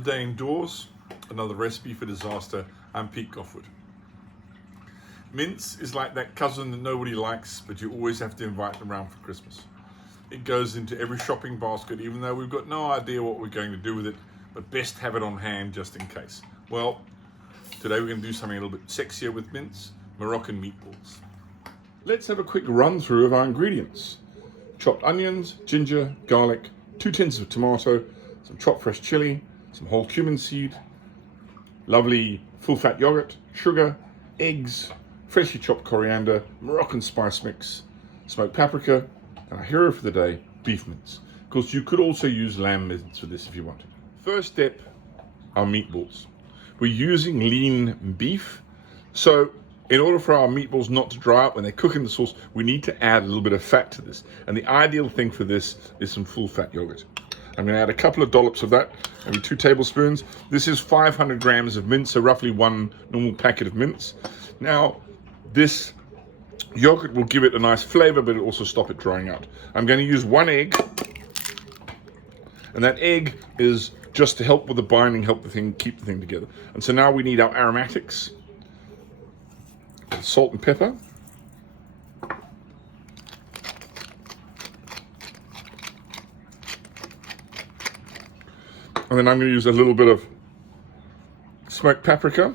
Another day indoors, another recipe for disaster. I'm Pete Goffe-Wood. Mince is like that cousin that nobody likes, but you always have to invite them around for Christmas. It goes into every shopping basket, even though we've got no idea what we're going to do with it, but best have it on hand just in case. Well, today we're going to do something a little bit sexier with mince, Moroccan meatballs. Let's have a quick run through of our ingredients. Chopped onions, ginger, garlic, 2 tins of tomato, some chopped fresh chili, some whole cumin seed, lovely full fat yogurt, sugar, eggs, freshly chopped coriander, Moroccan spice mix, smoked paprika, and our hero for the day, beef mince. Of course, you could also use lamb mince for this if you wanted. First step, our meatballs. We're using lean beef, so in order for our meatballs not to dry up when they cook in the sauce, we need to add a little bit of fat to this. And the ideal thing for this is some full fat yogurt. I'm going to add a couple of dollops of that, maybe 2 tablespoons. This is 500 grams of mince, so roughly 1 normal packet of mince. Now, this yogurt will give it a nice flavor, but it'll also stop it drying out. I'm going to use 1 egg, and that egg is just to help with the binding, help the thing, keep the thing together. And so now we need our aromatics, salt and pepper, and then I'm going to use a little bit of smoked paprika.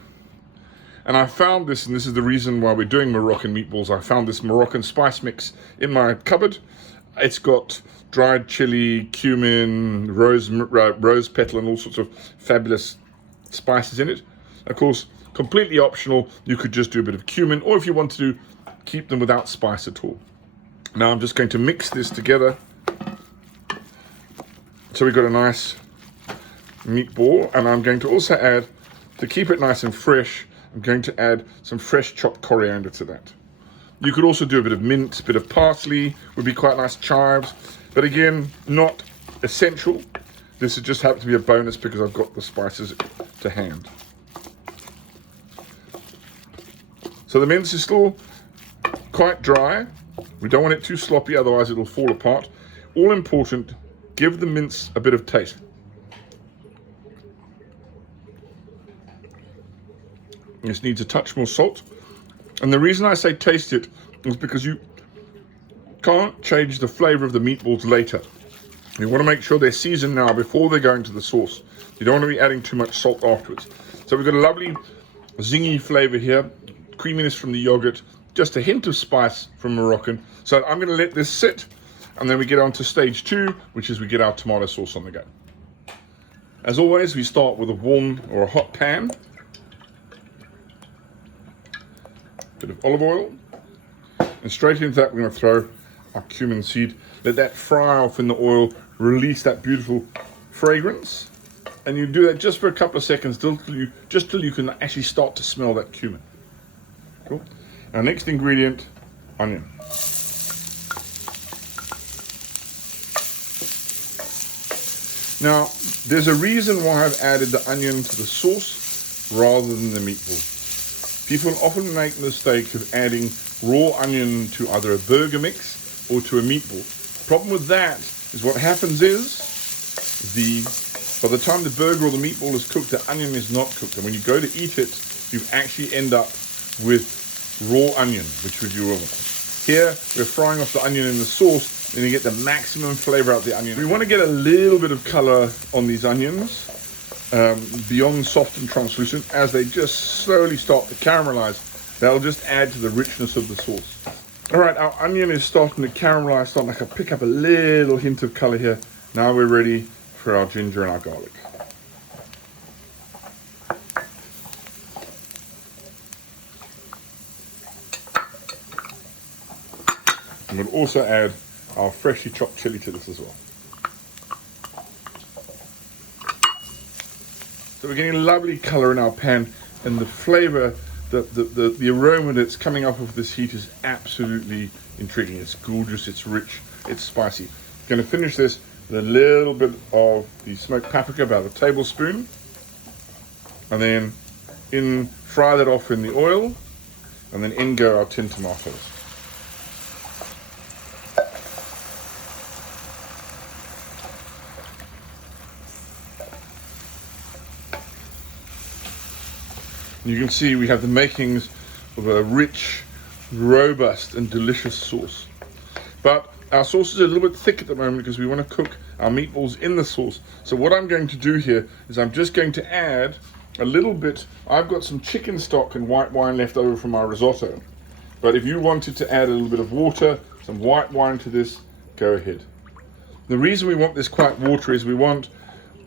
And I found this, and this is the reason why we're doing Moroccan meatballs. I found this Moroccan spice mix in my cupboard. It's got dried chili, cumin, rose petal, and all sorts of fabulous spices in it. Of course, completely optional. You could just do a bit of cumin, or if you want to keep them without spice at all. Now I'm just going to mix this together. So we've got a nice meatball, and I'm going to also add, to keep it nice and fresh, I'm going to add some fresh chopped coriander to that. You could also do a bit of mint, a bit of parsley, would be quite nice, chives, but again, not essential. This just happens to be a bonus because I've got the spices to hand. So the mince is still quite dry. We don't want it too sloppy, otherwise it'll fall apart. All important, give the mince a bit of taste. This needs a touch more salt. And the reason I say taste it is because you can't change the flavor of the meatballs later. You want to make sure they're seasoned now before they go into the sauce. You don't want to be adding too much salt afterwards. So we've got a lovely zingy flavor here, creaminess from the yogurt, just a hint of spice from Moroccan. So I'm going to let this sit, and then we get on to stage 2, which is we get our tomato sauce on the go. As always, we start with a warm or a hot pan. Bit of olive oil, and straight into that we're going to throw our cumin seed. Let that fry off in the oil, release that beautiful fragrance, and you do that just for a couple of seconds, till you can actually start to smell that cumin. Cool. Our next ingredient, onion. Now, there's a reason why I've added the onion to the sauce rather than the meatball. People often make the mistake of adding raw onion to either a burger mix or to a meatball. Problem with that is what happens is, by the time the burger or the meatball is cooked, the onion is not cooked. And when you go to eat it, you actually end up with raw onion, which would you want. Here, we're frying off the onion in the sauce, and you get the maximum flavor out of the onion. We want to get a little bit of color on these onions. Beyond soft and translucent, as they just slowly start to caramelize, that'll just add to the richness of the sauce. All right, our onion is starting to caramelize, starting to pick up a little hint of color here. Now we're ready for our ginger and our garlic. And we'll also add our freshly chopped chili to this as well. So we're getting a lovely color in our pan, and the flavor, the aroma that's coming up of this heat is absolutely intriguing. It's gorgeous, it's rich, it's spicy. Going to finish this with a little bit of the smoked paprika, about a tablespoon, and then fry that off in the oil, and then in go our tin tomatoes. You can see we have the makings of a rich, robust and delicious sauce. But our sauce is a little bit thick at the moment because we want to cook our meatballs in the sauce. So what I'm going to do here is I'm just going to add a little bit. I've got some chicken stock and white wine left over from our risotto. But if you wanted to add a little bit of water, some white wine to this, go ahead. The reason we want this quite watery is we want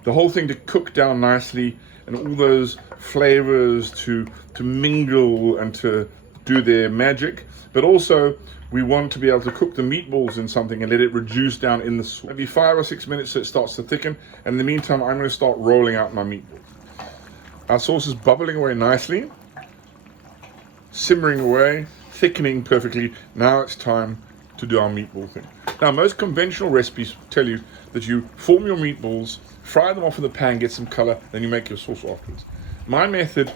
the whole thing to cook down nicely and all those flavors to mingle and to do their magic. But also we want to be able to cook the meatballs in something and let it reduce down in the sauce. Maybe 5 or 6 minutes so it starts to thicken. And in the meantime, I'm going to start rolling out my meatballs. Our sauce is bubbling away nicely, simmering away, thickening perfectly. Now it's time to do our meatball thing. Now, most conventional recipes tell you that you form your meatballs, fry them off in the pan, get some color, then you make your sauce afterwards. My method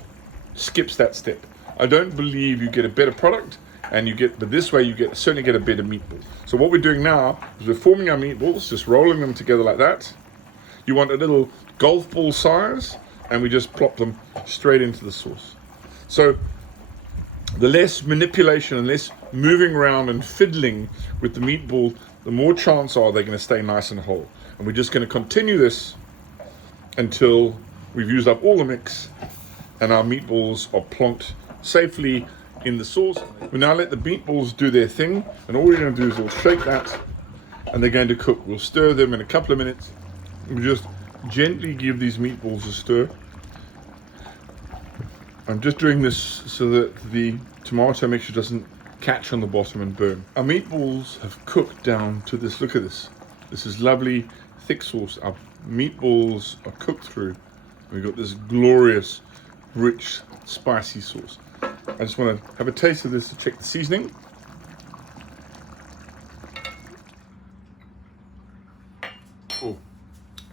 skips that step. I don't believe you get a better product, but this way you certainly get a better meatball. So what we're doing now is we're forming our meatballs, just rolling them together like that. You want a little golf ball size, and we just plop them straight into the sauce. So the less manipulation and less moving around and fiddling with the meatball, the more chance are they're going to stay nice and whole. And we're just going to continue this until we've used up all the mix and our meatballs are plonked safely in the sauce. We now let the meatballs do their thing, and all we're going to do is we'll shake that and they're going to cook. We'll stir them in a couple of minutes. We just gently give these meatballs a stir. I'm just doing this so that the tomato mixture doesn't catch on the bottom and burn. Our meatballs have cooked down to this. Look at this. This is lovely thick sauce. Our meatballs are cooked through. We've got this glorious, rich, spicy sauce. I just want to have a taste of this to check the seasoning. Oh,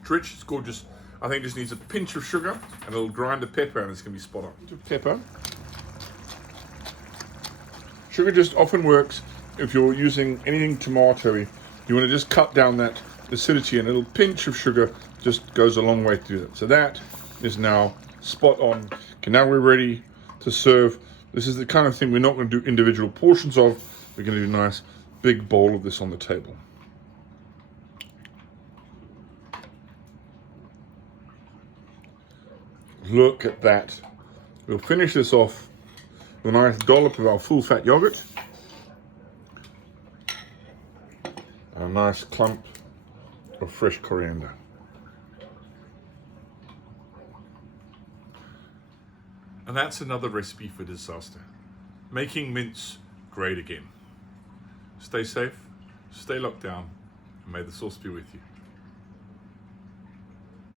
it's rich, it's gorgeous. I think it just needs a pinch of sugar and a little grind of pepper and it's going to be spot on. Pepper. Sugar just often works if you're using anything tomatoey. You want to just cut down that acidity, and a little pinch of sugar just goes a long way to do that. So that is now spot on. Okay, now we're ready to serve. This is the kind of thing we're not going to do individual portions of. We're going to do a nice big bowl of this on the table. Look at that. We'll finish this off with a nice dollop of our full fat yogurt. And a nice clump of fresh coriander. And that's another recipe for disaster. Making mince great again. Stay safe, stay locked down, and may the sauce be with you.